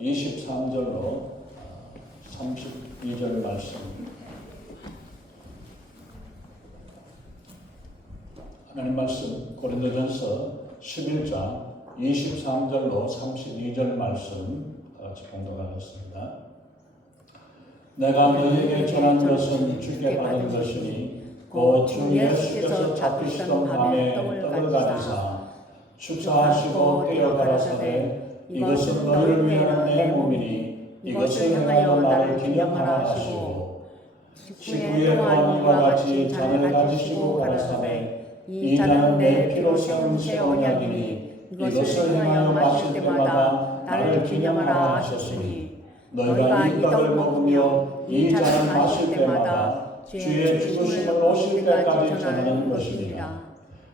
23절로 32절 말씀, 하나님 말씀 고린도전서 11장 23절로 32절 말씀 같이 공독하겠습니다. 내가 너희에게 전한 것은 주께 받은 것이니 곧 주 예수께서 잡히시던 밤에 떡을 가지사 축사하시고 떼어 가라사대 이것은 너희를 위한 내 몸이니 이것을 행하여 나를 기념하라 하시고 식후에 또한 이와 같이 잔을 가지시고 가라사대 이 잔은 내 피로 세운 새 언약이니 이것을 행하여 마실 때마다 나를 기념하라 하셨으니 너희가 이 떡을 먹으며 이 잔을 마실 때마다 주의 죽으심을 오실 때까지 전하는 것이니라.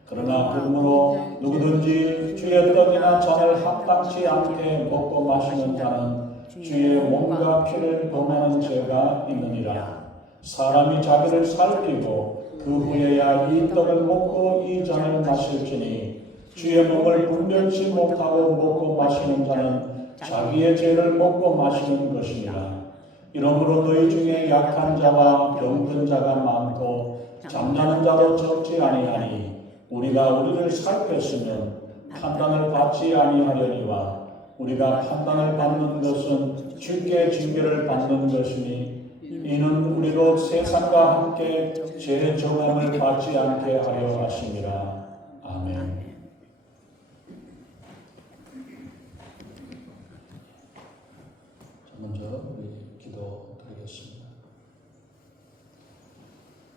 그러나 그러므로 누구든지 주의 떡이나 잔을 합당치 않게 먹고 마시는 자는 주의 몸과 피를 범하는 죄가 있느니라. 사람이 자기를 살피고 그 후에야 이 떡을 먹고 이 잔을 마실지니 주의 몸을 분별치 못하고 먹고 마시는 자는 자기의 죄를 먹고 마시는 것이니라. 이러므로 너희 중에 약한 자와 병든 자가 많고 잠자는 자도 적지 아니하니 우리가 우리를 살폈으면 판단을 받지 아니하려니와 우리가 판단을 받는 것은 주께 징계를 받는 것이니 이는 우리로 세상과 함께 죄의 정함을 받지 않게 하려 하심이라. 아멘. 먼저 우리 기도드리겠습니다.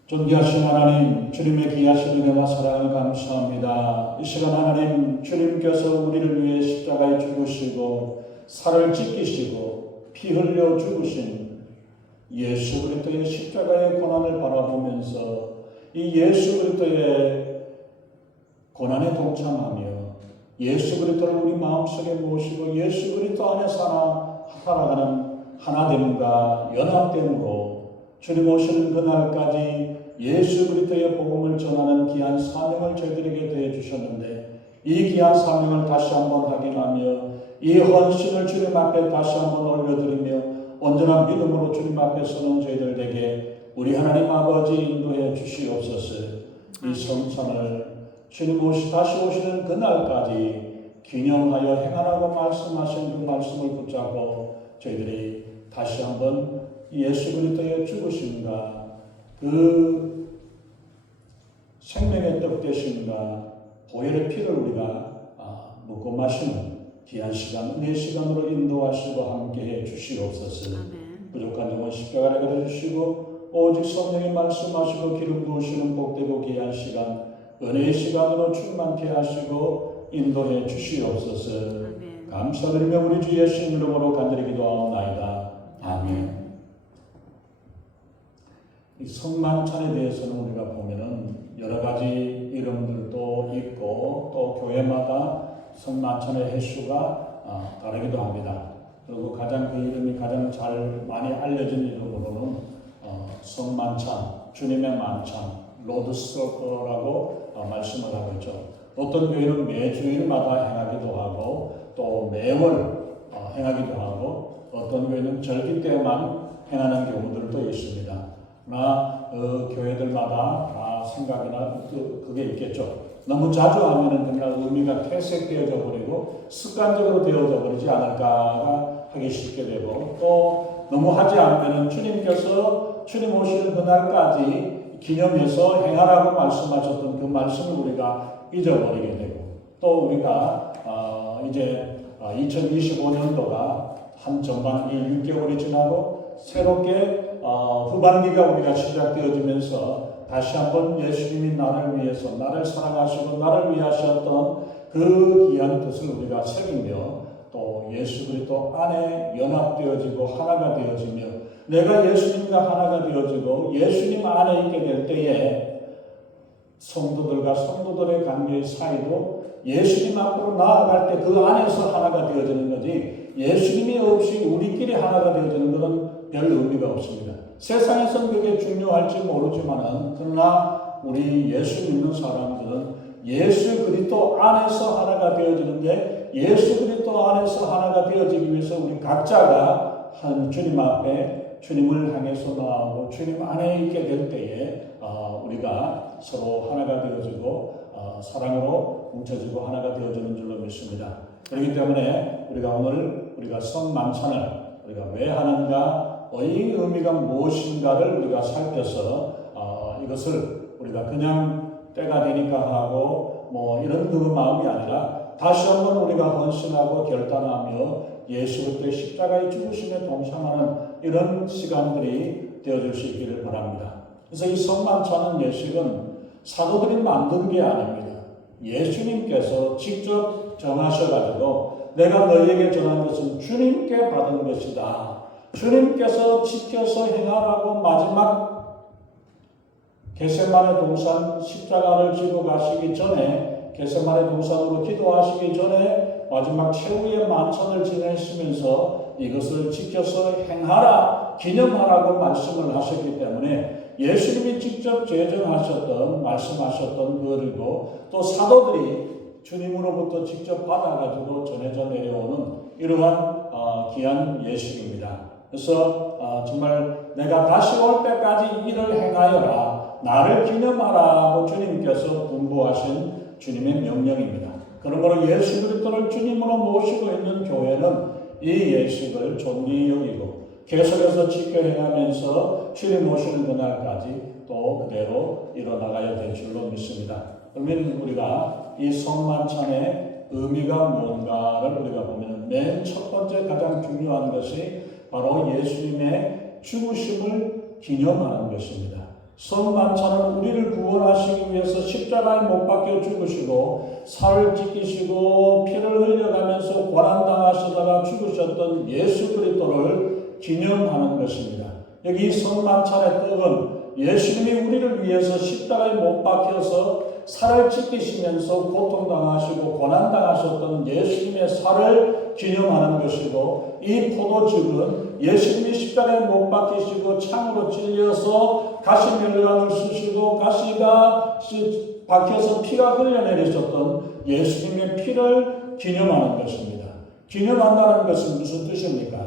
존귀하신 하나님, 주님의 귀하신 은혜와 사랑을 감사합니다. 이 시간 하나님, 주님께서 우리를 위해 십자가에 죽으시고 살을 찢기시고 피 흘려 죽으신 예수 그리스도의 십자가의 고난을 바라보면서 이 예수 그리스도의 고난에 동참하며 예수 그리스도를 우리 마음속에 모시고 예수 그리스도 안에서 살아가는 하나됨과 연합됨으로 주님 오시는 그날까지 예수 그리스도의 복음을 전하는 귀한 사명을 저희들에게 대해주셨는데 이 귀한 사명을 다시 한번 확인하며 이 헌신을 주님 앞에 다시 한번 올려드리며 언제나 믿음으로 주님 앞에 서는 저희들에게 우리 하나님 아버지 인도해 주시옵소서. 이 성찬을 주님 다시 오시는 그날까지 기념하여 행하라고 말씀하신 그 말씀을 붙잡고 저희들이 다시 한번 예수 그리스도의 죽으심과 그 생명의 떡 되심과 보혈의 피를 우리가 먹고 마시는 귀한 시간, 은혜의 시간으로 인도하시고 함께해 주시옵소서. 부족한 점은 십자가에 가져주시고 오직 성령이 말씀하시고 기름 부으시는 복되고 귀한 시간, 은혜의 시간으로 충만케 하시고 인도해 주시옵소서. 감사드리며 우리 주 예수 이름으로 간절히 기도하옵나이다. 아멘. 이 성만찬에 대해서는 우리가 보면은 여러 가지 이름들도 있고 또 교회마다 성만찬의 횟수가 다르기도 합니다. 그리고 가장 그 이름이 가장 잘 많이 알려진 이름으로는 성만찬, 주님의 만찬, 로드서퍼라고 말씀을 하고 있죠. 어떤 교회는 매주일마다 행하기도 하고 또 매월 행하기도 하고 어떤 교회는 절기 때만 행하는 경우들도 있습니다. 그러나 교회들마다 다 생각이나 그게 있겠죠. 너무 자주 하면은 그냥 의미가 퇴색되어져 버리고 습관적으로 되어져 버리지 않을까 하기 쉽게 되고 또 너무 하지 않으면은 주님께서 주님 오시는 그날까지 기념해서 행하라고 말씀하셨던 그 말씀을 우리가 잊어버리게 되고 또 우리가 이제 2025년도가 한 전반 6개월이 지나고 새롭게 후반기가 우리가 시작되어지면서 다시 한번 예수님이 나를 위해서 나를 사랑하시고 나를 위하셨던 그 귀한 뜻을 우리가 새기며 또 예수 그리스도 안에 연합되어지고 하나가 되어지며 내가 예수님과 하나가 되어지고 예수님 안에 있게 될 때에 성도들과 성도들의 관계의 사이도 예수님 앞으로 나아갈 때 그 안에서 하나가 되어지는 거지 예수님이 없이 우리끼리 하나가 되어지는 것은 별 의미가 없습니다. 세상에서는 그게 중요할지 모르지만은 그러나 우리 예수 믿는 사람들은 예수 그리스도 안에서 하나가 되어지는데 예수 그리스도 그리스도 안에서 하나가 되어지기 위해서 우리 각자가 한 주님 앞에 주님을 향해서 나아오고 주님 안에 있게 될 때에 우리가 서로 하나가 되어지고 사랑으로 뭉쳐지고 하나가 되어지는 줄로 믿습니다. 그렇기 때문에 우리가 오늘 우리가 성만찬을 우리가 왜 하는가, 이 의미가 무엇인가를 우리가 살펴서 이것을 우리가 그냥 때가 되니까 하고 이런 그 마음이 아니라 다시 한번 우리가 헌신하고 결단하며 예수 그리스도의 십자가의 죽으심에 동참하는 이런 시간들이 되어줄 수 있기를 바랍니다. 그래서 이 성만찬은 예식은 사도들이 만든 게 아닙니다. 예수님께서 직접 정하셔가지고 내가 너희에게 전한 것은 주님께 받은 것이다. 주님께서 지켜서 행하라고 마지막 겟세마네 동산 십자가를 지고 가시기 전에, 겟세마네 동산으로 기도하시기 전에 마지막 최후의 만찬을 지내시면서 이것을 지켜서 행하라, 기념하라고 말씀을 하셨기 때문에 예수님이 직접 제정하셨던, 말씀하셨던 그리고 또 사도들이 주님으로부터 직접 받아가지고 전해져 내려오는 이러한 귀한 예식입니다. 그래서 정말 내가 다시 올 때까지 이를 행하여라, 나를 기념하라고 주님께서 분부하신 주님의 명령입니다. 그러므로 예수 그리스도를 주님으로 모시고 있는 교회는 이 예식을 존귀히 여기고 계속해서 지켜 행하면서 주님 오시는 그날까지 또 그대로 이뤄나가야 될 줄로 믿습니다. 그러면 우리가 이 성만찬의 의미가 뭔가를 우리가 보면 맨 첫 번째 가장 중요한 것이 바로 예수님의 죽으심을 기념하는 것입니다. 성만찬은 우리를 구원하시기 위해서 십자가에 못 박혀 죽으시고 살을 찢기시고 피를 흘려가면서 고난당하시다가 죽으셨던 예수 그리스도를 기념하는 것입니다. 여기 성만찬의 뜻은 예수님이 우리를 위해서 십자가에 못 박혀서 살을 찢기시면서 고통당하시고 고난당하셨던 예수님의 살을 기념하는 것이고, 이 포도즙은 예수님이 십자가에 못 박히시고 창으로 찔려서 가시면류관을 쓰시고 가시가 박혀서 피가 흘러내리셨던 예수님의 피를 기념하는 것입니다. 기념한다는 것은 무슨 뜻입니까?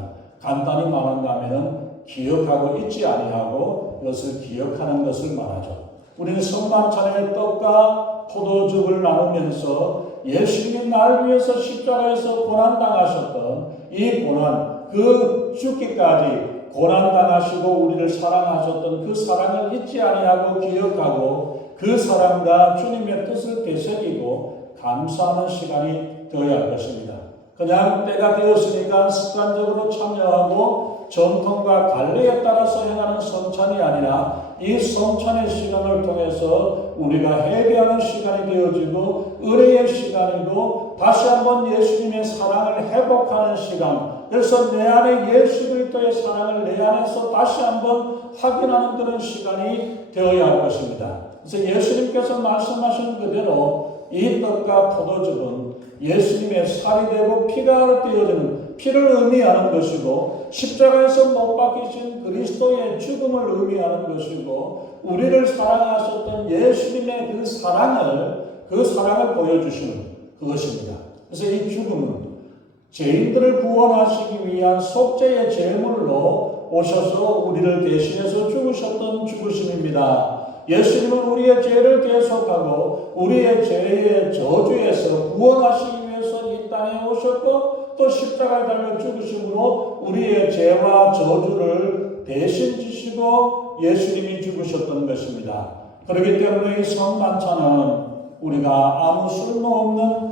간단히 말한다면 기억하고 잊지 아니하고 그것을 기억하는 것을 말하죠. 우리는 성만찬의 떡과 포도즙을 나누면서 예수님이 나를 위해서 십자가에서 고난당하셨던 이 고난, 그 죽기까지 고난당하시고 우리를 사랑하셨던 그 사랑을 잊지 아니하고 기억하고 그 사랑과 주님의 뜻을 되새기고 감사하는 시간이 되어야 할 것입니다. 그냥 때가 되었으니까 습관적으로 참여하고 전통과 관례에 따라서 행하는 성찬이 아니라 이 성찬의 시간을 통해서 우리가 회개하는 시간이 되어지고 은혜의 시간이고 다시 한번 예수님의 사랑을 회복하는 시간, 그래서 내 안에 예수 그리스도의 사랑을 내 안에서 다시 한번 확인하는 그런 시간이 되어야 할 것입니다. 그래서 예수님께서 말씀하신 그대로 이 떡과 포도즙은 예수님의 살이 되고 피가 되어지는 피를 의미하는 것이고 십자가에서 못 박히신 그리스도의 죽음을 의미하는 것이고 우리를 사랑하셨던 예수님의 그 사랑을 보여주시는 그것입니다. 그래서 이 죽음은 죄인들을 구원하시기 위한 속죄의 제물로 오셔서 우리를 대신해서 죽으셨던 죽으심입니다. 예수님은 우리의 죄를 대속하고 우리의 죄의 저주에서 구원하시기 위해서 이 땅에 오셨고 또 십자가에 달려 죽으심으로 우리의 죄와 저주를 대신 지시고 예수님이 죽으셨던 것입니다. 그렇기 때문에 이 성만찬은 우리가 아무 쓸모없는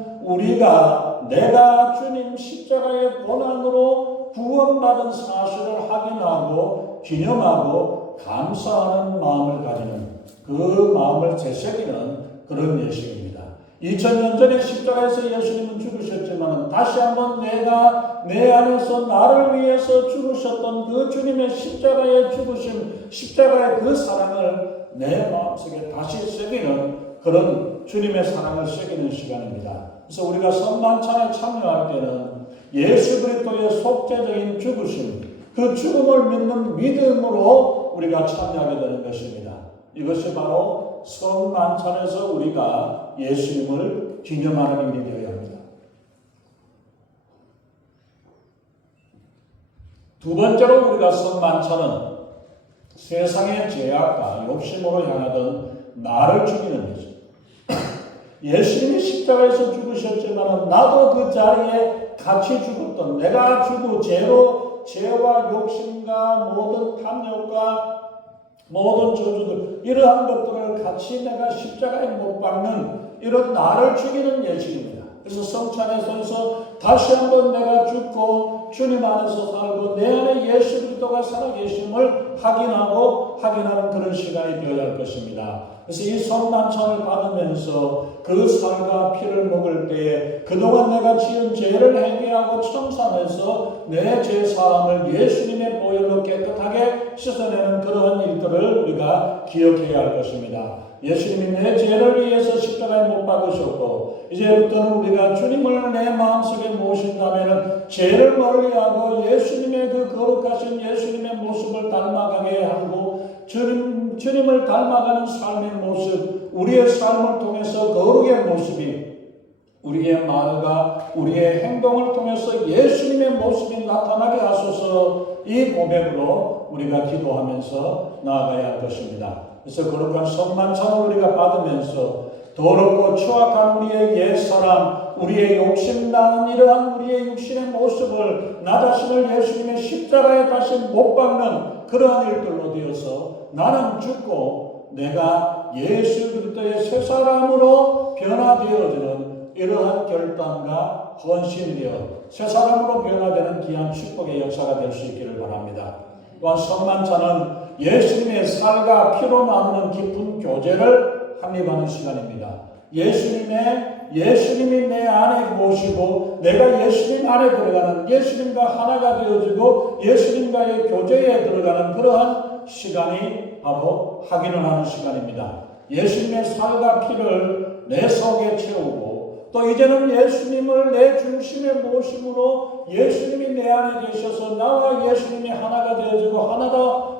내가 주님 십자가의 고난으로 구원받은 사실을 확인하고 기념하고 감사하는 마음을 가지는 그 마음을 되새기는 그런 예식입니다. 2000년 전에 십자가에서 예수님은 죽으셨지만 다시 한번 내가 내 안에서 나를 위해서 죽으셨던 그 주님의 십자가의 죽으심, 십자가의 그 사랑을 내 마음속에 다시 새기는 그런 주님의 사랑을 새기는 시간입니다. 그래서 우리가 성만찬에 참여할 때는 예수 그리스도의 속죄적인 죽으심, 그 죽음을 믿는 믿음으로 우리가 참여하게 되는 것입니다. 이것이 바로 성만찬에서 우리가 예수님을 기념하는 일이 되어야 합니다. 두 번째로 우리가 성만찬은 세상의 죄악과 욕심으로 향하던 나를 죽이는 거죠. 예수님이 십자가에서 죽으셨지만 나도 그 자리에 같이 죽었던 내가 죽고 죄와 욕심과 모든 탐욕과 모든 저주들 이러한 것들을 같이 내가 십자가에 못 박는 이런 나를 죽이는 예식입니다. 그래서 성찬에서 다시 한번 내가 죽고 주님 안에서 살고 내 안에 예수 그리스도가 살아계심을 확인하는 그런 시간이 되어야 할 것입니다. 그래서 이 성만찬을 받으면서 그 살과 피를 먹을 때에 그동안 내가 지은 죄를 회개하고 청산해서 내 죄사함을 예수님의 보혈로 깨끗하게 씻어내는 그러한 일들을 우리가 기억해야 할 것입니다. 예수님이 내 죄를 위해서 십자가에 못 박으셨고 이제부터는 우리가 주님을 내 마음속에 모신다면 죄를 멀리하고 예수님의 그 거룩하신 예수님의 모습을 닮아가게 하고 주님을 닮아가는 삶의 모습, 우리의 삶을 통해서 거룩의 모습이 우리의 말과 우리의 행동을 통해서 예수님의 모습이 나타나게 하소서. 이 고백으로 우리가 기도하면서 나아가야 할 것입니다. 그래서 거룩한 성만찬을 우리가 받으면서 더럽고 추악한 우리의 옛사람, 우리의 욕심나는 이러한 우리의 육신의 모습을 나 자신을 예수님의 십자가에 다시 못 박는 그러한 일들로 되어서 나는 죽고 내가 예수 그리스도의 새 사람으로 변화되어지는 이러한 결단과 헌신이 되어 새 사람으로 변화되는 귀한 축복의 역사가 될 수 있기를 바랍니다. 또한 성만찬은 예수님의 살과 피로 나누는 깊은 교제를 확립하는 시간입니다. 예수님이 내 안에 모시고 내가 예수님 안에 들어가는 예수님과 하나가 되어지고 예수님과의 교제에 들어가는 그러한 시간이 바로 확인을 하는 시간입니다. 예수님의 살과 피를 내 속에 채우고 또 이제는 예수님을 내 중심에 모심으로 예수님이 내 안에 계셔서 나와 예수님이 하나가 되어지고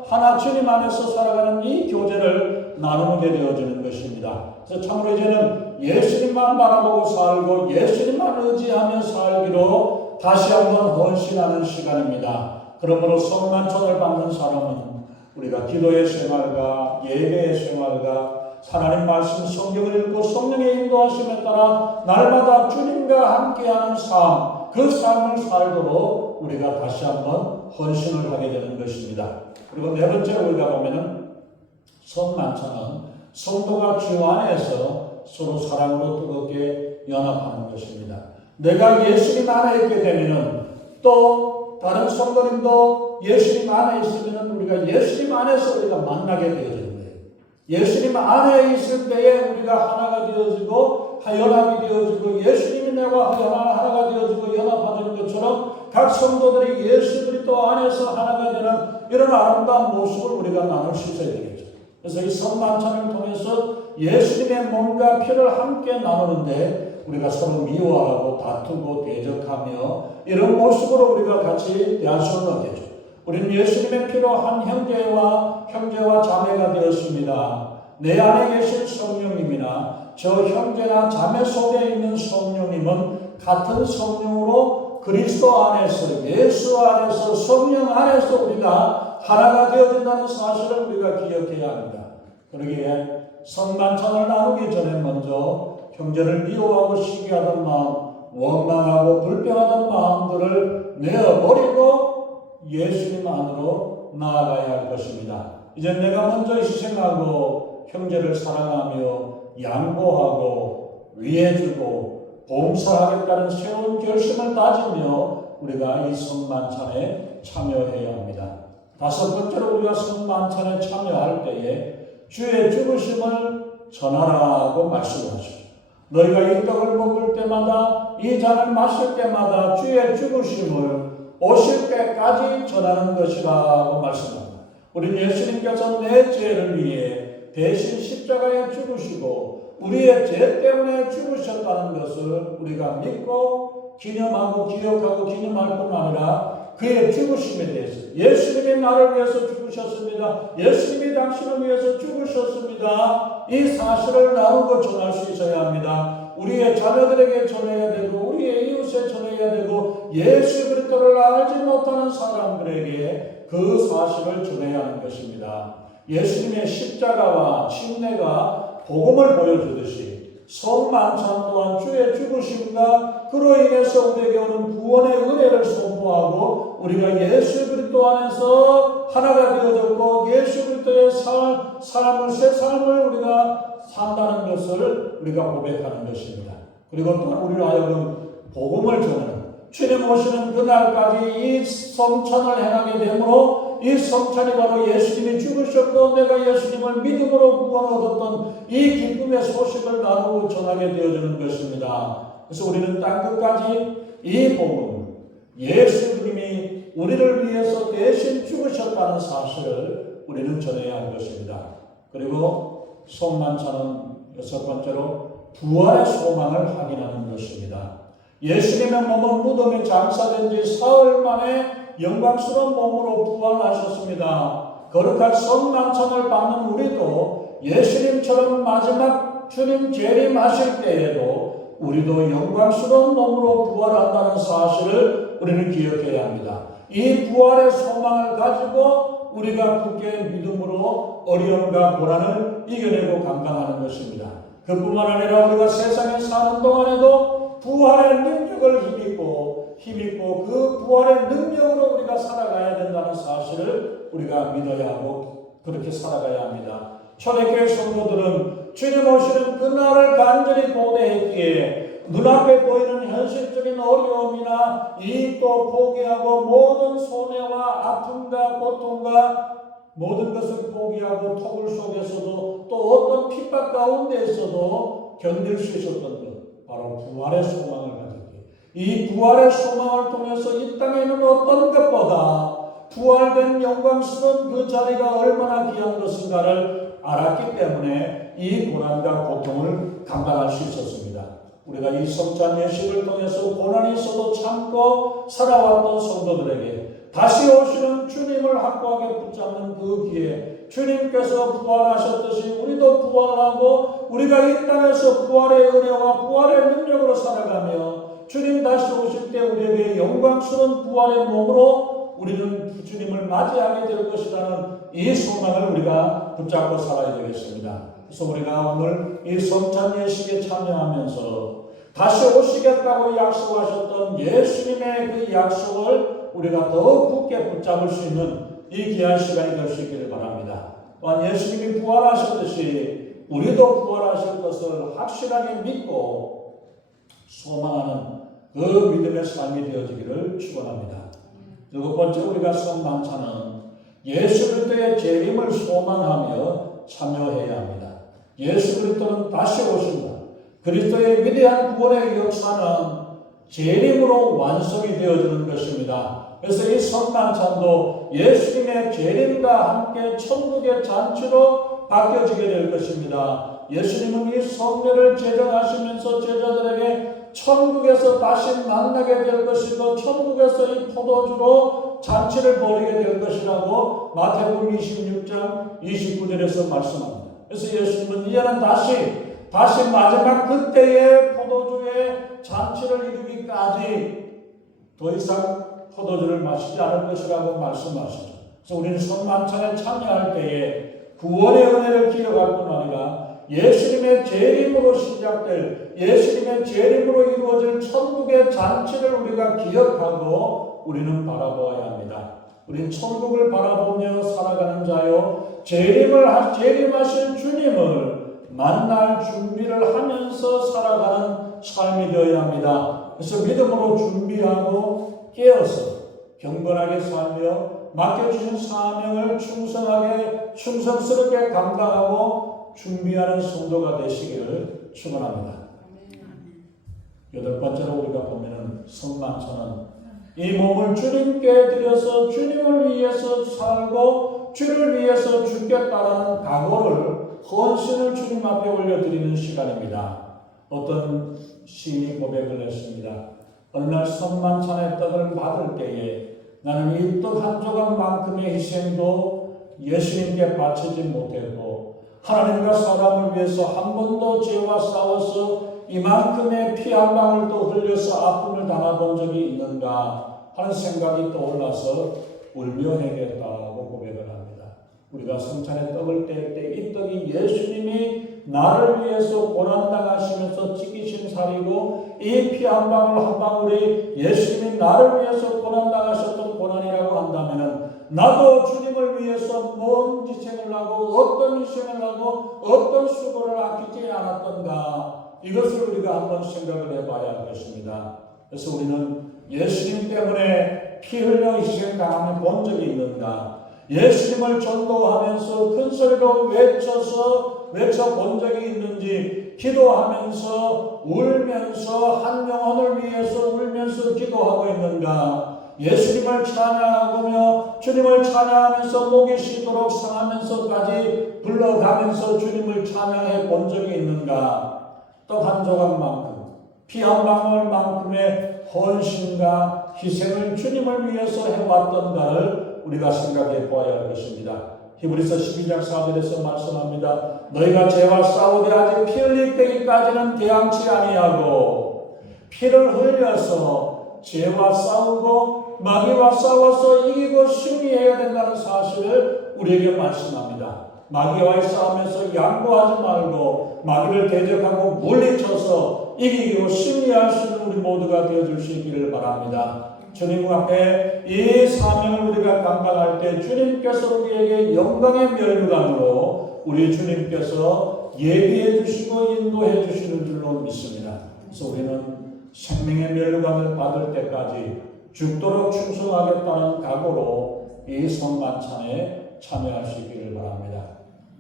하나 주님 안에서 살아가는 이 교제를 나누게 되어지는 것입니다. 그래서 참으로 이제는 예수님만 바라보고 살고 예수님만 의지하며 살기로 다시 한번 헌신하는 시간입니다. 그러므로 성만찬을 받는 사람은 우리가 기도의 생활과 예배의 생활과 하나님 말씀 성경을 읽고 성령의 인도하심에 따라 날마다 주님과 함께하는 삶, 그 삶을 살도록 우리가 다시 한번 헌신을 하게 되는 것입니다. 그리고 네 번째로 우리가 보면은 성만찬은 성도가 주 안에서 서로 사랑으로 뜨겁게 연합하는 것입니다. 내가 예수님 안에 있게 되면은 또 다른 성도님도 예수님 안에 있으면 우리가 예수님 안에서 우리가 만나게 되어집니다. 예수님 안에 있을 때에 우리가 하나가 되어지고 연합이 되어지고 예수님이 내가 하나가 되어지고 연합하는 것처럼 각 성도들이 예수 그리스도 안에서 하나가 되는 이런 아름다운 모습을 우리가 나눌 수 있어야 되겠죠. 그래서 이 성만찬을 통해서 예수님의 몸과 피를 함께 나누는데 우리가 서로 미워하고 다투고 대적하며 이런 모습으로 우리가 같이 대할 수는 없겠죠. 우리는 예수님의 피로 한 형제와 자매가 되었습니다. 내 안에 계신 성령님이나 저 형제나 자매 속에 있는 성령님은 같은 성령으로 그리스도 안에서 예수 안에서 성령 안에서 우리가 하나가 되어진다는 사실을 우리가 기억해야 합니다. 그러기에 성만찬을 나누기 전에 먼저 형제를 미워하고 시기하던 마음, 원망하고 불평하던 마음들을 내어버리고 예수님 안으로 나아가야 할 것입니다. 이제 내가 먼저 희생하고 형제를 사랑하며 양보하고 위해주고 봉사하겠다는 새로운 결심을 다지며 우리가 이 성만찬에 참여해야 합니다. 다섯 번째로 우리가 성만찬에 참여할 때에 주의 죽으심을 전하라고 말씀하십니다. 너희가 이 떡을 먹을 때마다 이 잔을 마실 때마다 주의 죽으심을 오실 때까지 전하는 것이라고 말씀합니다. 우리 예수님께서 내 죄를 위해 대신 십자가에 죽으시고 우리의 죄 때문에 죽으셨다는 것을 우리가 믿고 기념하고 기억하고 기념할 뿐 아니라 그의 죽으심에 대해서 예수님이 나를 위해서 죽으셨습니다. 예수님이 당신을 위해서 죽으셨습니다. 이 사실을 나누고 전할 수 있어야 합니다. 우리의 자녀들에게 전해야 되고 우리의 이웃에 전해야 되고 예수 그리스도를 알지 못하는 사람들에게 그 사실을 전해야 하는 것입니다. 예수님의 십자가와 침례가 복음을 보여주듯이 성만찬 또한 주의 죽으심과 그로 인해서 우리에게 오는 구원의 은혜를 선포하고 우리가 예수 그리스도 안에서 하나가 되어졌고 예수 그리스도의 삶을 새 삶을 우리가 산다는 것을 우리가 고백하는 것입니다. 그리고 또한 우리로 하여금 복음을 전하는 주님 오시는 그날까지 이 성찬을 행하게 되므로 이 성찬이 바로 예수님이 죽으셨고 내가 예수님을 믿음으로 구원을 얻었던 이 기쁨의 소식을 나누고 전하게 되어지는 것입니다. 그래서 우리는 땅끝까지 이 복음, 예수님이 우리를 위해서 대신 죽으셨다는 사실을 우리는 전해야 할 것입니다. 그리고 성만찬은 여섯 번째로 부활의 소망을 확인하는 것입니다. 예수님의 몸은 무덤에 장사된 지 사흘 만에 영광스러운 몸으로 부활하셨습니다. 거룩한 성만찬을 받는 우리도 예수님처럼 마지막 주님 재림하실 때에도 우리도 영광스러운 몸으로 부활한다는 사실을 우리는 기억해야 합니다. 이 부활의 소망을 가지고 우리가 굳게 믿음으로 어려움과 고난을 이겨내고 감당하는 것입니다. 그뿐만 아니라 우리가 세상에 사는 동안에도 부활의 능력을 힘입고 그 부활의 능력으로 우리가 살아가야 된다는 사실을 우리가 믿어야 하고 그렇게 살아가야 합니다. 초대교회 성도들은 주님 오시는 그날을 간절히 고대했기에 눈앞에 보이는 현실적인 어려움이나 이익도 포기하고 모든 손해와 아픔과 고통과 모든 것을 포기하고 토굴 속에서도 또 어떤 핍박 가운데에서도 견딜 수 있었던 것 바로 부활의 소망을 가졌기에 이 부활의 소망을 통해서 이 땅에 있는 어떤 것보다 부활된 영광스러운 그 자리가 얼마나 귀한 것인가를 알았기 때문에 이 고난과 고통을 감당할 수 있었습니다. 우리가 이 성찬 예식을 통해서 고난이 있어도 참고 살아왔던 성도들에게 다시 오시는 주님을 확고하게 붙잡는 그 기회에 주님께서 부활하셨듯이 우리도 부활하고 우리가 이 땅에서 부활의 은혜와 부활의 능력으로 살아가며 주님 다시 오실 때 우리에게 영광스러운 부활의 몸으로 우리는 주님을 맞이하게 될 것이라는 이 소망을 우리가 붙잡고 살아야 되겠습니다. 그래서 우리가 오늘 이 성찬 예식에 참여하면서 다시 오시겠다고 약속하셨던 예수님의 그 약속을 우리가 더욱 굳게 붙잡을 수 있는 이 귀한 시간이 될 수 있기를 바랍니다. 또한 예수님이 부활하셨듯이 우리도 부활하실 것을 확실하게 믿고 소망하는 그 믿음의 삶이 되어지기를 축원합니다. 일곱 번째 우리가 성만찬은 예수 그리스도의 재림을 소망하며 참여해야 합니다. 예수 그리스도는 다시 오신다. 그리스도의 위대한 구원의 역사는 재림으로 완성이 되어지는 것입니다. 그래서 이 성만찬도 예수님의 재림과 함께 천국의 잔치로 바뀌어지게 될 것입니다. 예수님은 이 성례를 제정하시면서 제자들에게 천국에서 다시 만나게 될 것이고 천국에서 이 포도주로 잔치를 벌이게 될 것이라고 마태복음 26장 29절에서 말씀합니다. 그래서 예수님은 이제는 다시 마지막 그때의 포도주의 잔치를 이루기까지 더 이상 포도주를 마시지 않을 것이라고 말씀하시죠. 그래서 우리는 성만찬에 참여할 때에 구원의 은혜를 기억할 뿐 아니라 예수님의 재림으로 시작될 예수님의 재림으로 이루어질 천국의 잔치를 우리가 기억하고 우리는 바라보아야 합니다. 우리는 천국을 바라보며 살아가는 자요 재림하실 주님을 만날 준비를 하면서 살아가는 삶이 되어야 합니다. 그래서 믿음으로 준비하고 깨어서 경건하게 살며 맡겨주신 사명을 충성스럽게 감당하고 준비하는 성도가 되시기를 축원합니다. 여덟 번째로 우리가 보면은 성만찬은 이 몸을 주님께 드려서 주님을 위해서 살고 주를 위해서 죽겠다라는 각오를 헌신을 주님 앞에 올려드리는 시간입니다. 어떤 시인이 고백을 했습니다. 어느 날 성만찬의 떡을 받을 때에 나는 이 떡 한 조각만큼의 희생도 예수님께 바치지 못했고 하나님과 사람을 위해서 한 번도 죄와 싸워서 이만큼의 피 한 방울도 흘려서 아픔을 당해본 적이 있는가 하는 생각이 떠올라서 울며 회개했다고 고백을 합니다. 우리가 성찬의 떡을 뗄 때 이 떡이 예수님이 나를 위해서 고난당하시면서 찢기신 살이고 이 피 한 방울 한 방울이 예수님이 나를 위해서 고난당하셨던 고난이라고 한다면 나도 주님을 위해서 뭔 희생을 하고 어떤 희생을 하고 어떤 수고를 아끼지 않았던가 이것을 우리가 한번 생각을 해봐야 할 것입니다. 그래서 우리는 예수님 때문에 피 흘려 희생당함을 본 적이 있는가? 예수님을 전도하면서 큰 소리로 외쳐본 적이 있는지, 기도하면서 울면서 한 영혼을 위해서 울면서 기도하고 있는가? 예수님을 찬양하며 주님을 찬양하면서 목이 쉬도록 상하면서까지 불러가면서 주님을 찬양해 본 적이 있는가? 떡 한 조각만큼 피 한 방울만큼의 헌신과 희생을 주님을 위해서 해왔던가를 우리가 생각해 보아야 할 것입니다. 히브리서 12장 4절에서 말씀합니다. 너희가 죄와 싸우되 아직 피 흘릴 때까지는 대항치 아니하고 피를 흘려서 죄와 싸우고 마귀와 싸워서 이기고 승리해야 된다는 사실을 우리에게 말씀합니다. 마귀와의 싸움에서 양보하지 말고 마귀를 대적하고 물리쳐서 이기고 승리할 수 있는 우리 모두가 되어줄 수 있기를 바랍니다. 주님 앞에 이 사명을 우리가 감당할 때 주님께서 우리에게 영광의 면류관으로 우리 주님께서 예비해 주시고 인도해 주시는 줄로 믿습니다. 그래서 우리는 생명의 면류관을 받을 때까지 죽도록 충성하겠다는 각오로 이 성만찬에 참여할 수 있기를 바랍니다.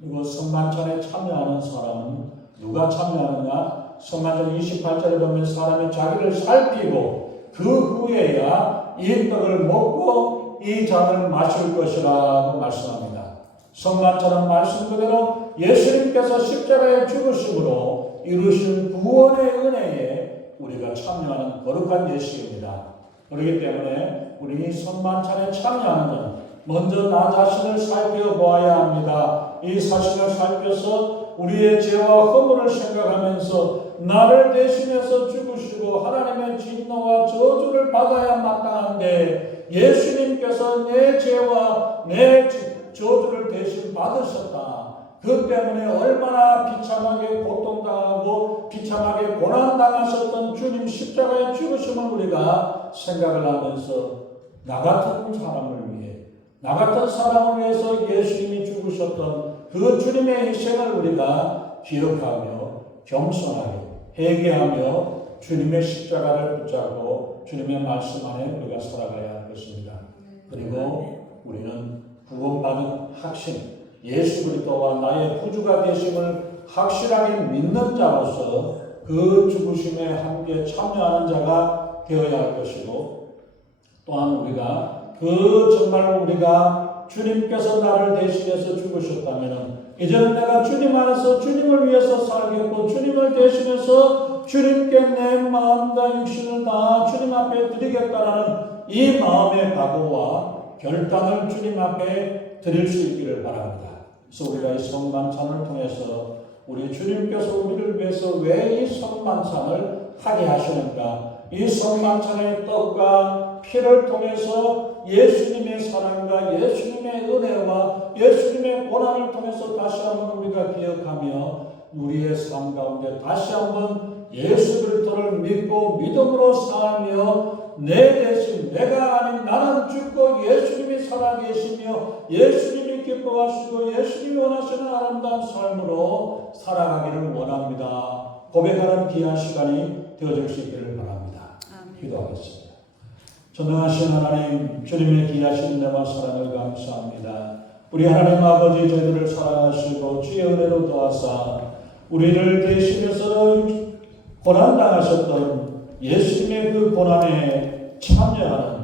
그리고 성만찬에 참여하는 사람은 누가 참여하느냐? 성만찬 28절에 보면 사람이 자기를 살피고 그 후에야 이 떡을 먹고 이 잔을 마실 것이라고 말씀합니다. 성만찬은 말씀 그대로 예수님께서 십자가에 죽으심으로 이루신 구원의 은혜에 우리가 참여하는 거룩한 예식입니다. 그렇기 때문에 우리 이 성만찬에 참여하는 자는 먼저 나 자신을 살펴보아야 합니다. 이 사실을 살펴서 우리의 죄와 허물을 생각하면서 나를 대신해서 죽으시고 하나님의 진노와 저주를 받아야 마땅한데 예수님께서 내 죄와 내 저주를 대신 받으셨다. 그 때문에 얼마나 비참하게 고통당하고 비참하게 고난당하셨던 주님 십자가의 죽으심을 우리가 생각을 하면서 나 같은 사람을 위해 나 같은 사람을 위해서 예수님이 죽으셨던 그 주님의 희생을 우리가 기억하며 겸손하게 회개하며 주님의 십자가를 붙잡고 주님의 말씀 안에 우리가 살아가야 할 것입니다. 그리고 우리는 구원받은 확신, 예수 그리스도와 나의 구주가 되심을 확실하게 믿는 자로서 그 죽으심에 함께 참여하는 자가 되어야 할 것이고 또한 우리가 정말 우리가 주님께서 나를 대신해서 죽으셨다면 이제는 내가 주님 안에서 주님을 위해서 살겠고 주님을 대신해서 주님께 내 마음과 육신을 다 주님 앞에 드리겠다라는 이 마음의 각오와 결단을 주님 앞에 드릴 수 있기를 바랍니다. 그래서 우리가 이 성만찬을 통해서 우리 주님께서 우리를 위해서 왜 이 성만찬을 하게 하시는가? 이 성만찬의 떡과 피를 통해서 예수님의 사랑과 예수님의 은혜와 예수님의 고난을 통해서 다시 한번 우리가 기억하며 우리의 삶 가운데 다시 한번 예수 그리스도를 믿고 믿음으로 살며 내 대신 내가 아닌 나는 죽고 예수님이 살아계시며 예수님이 기뻐하시고 예수님이 원하시는 아름다운 삶으로 살아가기를 원합니다. 고백하는 귀한 시간이 되어질 수 있기를 바랍니다. 기도하겠습니다. 전능하신 하나님, 주님의 귀하신 은혜와 사랑을 감사합니다. 우리 하나님 아버지 저희들을 사랑하시고 주의 은혜로 도와사 우리를 대신해서 고난당하셨던 예수님의 그 고난에 참여하는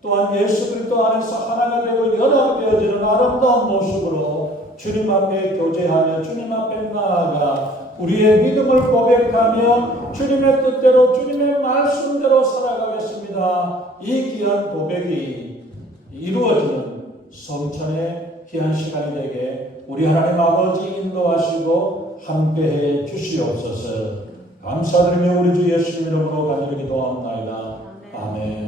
또한 예수 그리스도 안에서 하나가 되고 연합되어지는 아름다운 모습으로 주님 앞에 교제하며 주님 앞에 나아가 우리의 믿음을 고백하며 주님의 뜻대로 주님의 말씀대로 살아가겠습니다. 이 귀한 고백이 이루어지는 성찬의 귀한 시간이 되게 우리 하나님 아버지 인도하시고 함께해 주시옵소서. 감사드리며 우리 주 예수 이름으로 간절히 기도하옵나이다. 아멘.